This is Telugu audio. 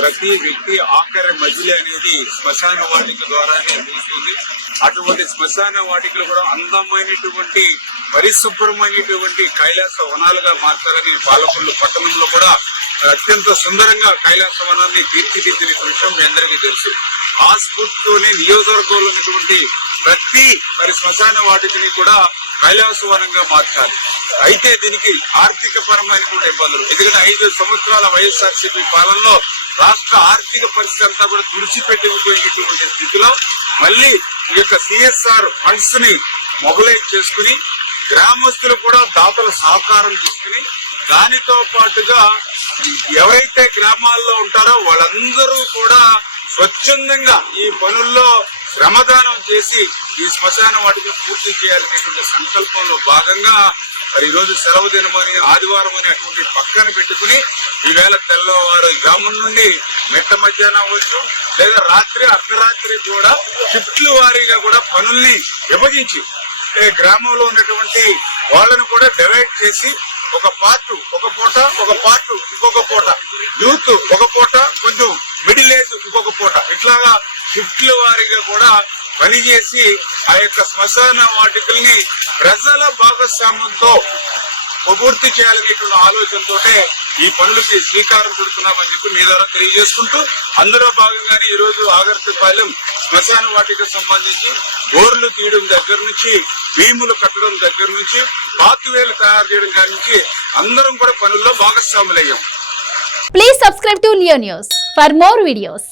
ప్రతి వ్యక్తి ఆఖరి మజిలీ అనేది శ్మశాన వాటిక ద్వారానే ముగుస్తుంది. అటువంటి శ్మశాన వాటికలు కూడా అందమైనటువంటి పరిశుభ్రమైనటువంటి కైలాస వనాలుగా మార్చాలని పాలకొల్లు పట్టణంలో కూడా అత్యంత సుందరంగా కైలాస వనాన్ని తీర్చిదిద్దిన విషయం మీ అందరికీ తెలుసు. ఆ స్ఫూర్తితోనే నియోజకవర్గంలో ఉన్నటువంటి ప్రతి శ్మశాన వాటికని కూడా కైలాసవనంగా మార్చాలి. అయితే దీనికి ఆర్థిక పరమైనటువంటి ఇబ్బందులు, ఎందుకంటే 5 సంవత్సరాల వైఎస్ఆర్సీపీ పాలనలో రాష్ట్ర ఆర్థిక పరిస్థితి అంతా కూడా తుడిచిపెట్టుకుపోయినటువంటి స్థితిలో మళ్ళీ ఈ యొక్క సిఎస్ఆర్ ఫండ్స్ ని మొబలైజ్ చేసుకుని గ్రామస్తులు కూడా దాతల సహకారం తీసుకుని దానితో పాటుగా ఎవరైతే గ్రామాల్లో ఉంటారో వాళ్ళందరూ కూడా స్వచ్ఛందంగా ఈ పనుల్లో శ్రమదానం చేసి ఈ శ్మశాన వాటిని పూర్తి చేయాలనేటువంటి సంకల్పంలో భాగంగా మరి ఈ రోజు సెలవు దినమని ఆదివారం అని అటువంటి పక్కన పెట్టుకుని ఈవేళ తెల్లవారు గ్రామం నుండి మెట్ట మధ్యాహ్నం అవ్వచ్చు లేదా రాత్రి అర్ధరాత్రి కూడా షిఫ్ట్ల వారీగా కూడా పనుల్ని విభజించి గ్రామంలో ఉన్నటువంటి వాళ్ళను కూడా డివైడ్ చేసి ఒక పార్ట్ ఒక పూట, ఒక పార్ట్ ఇంకొక పూట, యూత్ ఒక పూట, కొంచెం మిడిల్ ఏజ్ ఇంకొక పూట, ఇట్లాగా షిఫ్ట్ల వారీగా కూడా పనిచేసి ఆ యొక్క శ్మశాన వాటికల్ని ప్రజల భాగస్వామ్యంతో పూర్తి చేయాలనేటువంటి ఆలోచనతో ఈ పనులకి శ్రీకారం చుడుతున్నామని చెప్పి మీ ద్వారా తెలియజేసుకుంటూ అందులో భాగంగానే ఈ రోజు ఆగర్తిపాలెం శ్మశాన వాటికి సంబంధించి బోర్లు తీయడం దగ్గర నుంచి భీములు కట్టడం దగ్గర నుంచి పాతువేలు తయారు చేయడం కాడి నుంచి అందరం కూడా పనుల్లో భాగస్వాములయ్యాం. Please subscribe to Leo news for more videos.